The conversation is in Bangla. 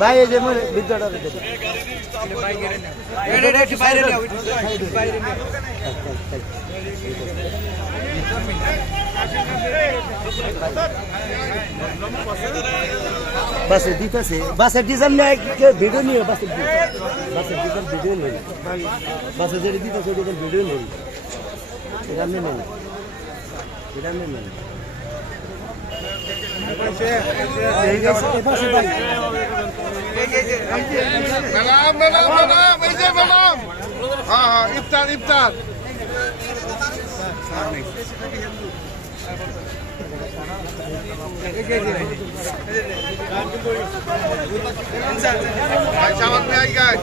ভাই এই যে বিদ্যাটা বাসে দিতেছে বাসের ডিজাইন নেই ভিডিও নিয়ে বাসের ডিজাইন ভিডিও নেই বাসে যেটা দিতেছে ওদের ভিডিও নেই এটা নেই এটা নেই ইফতার ইফতার চাওয়াত নেই গাই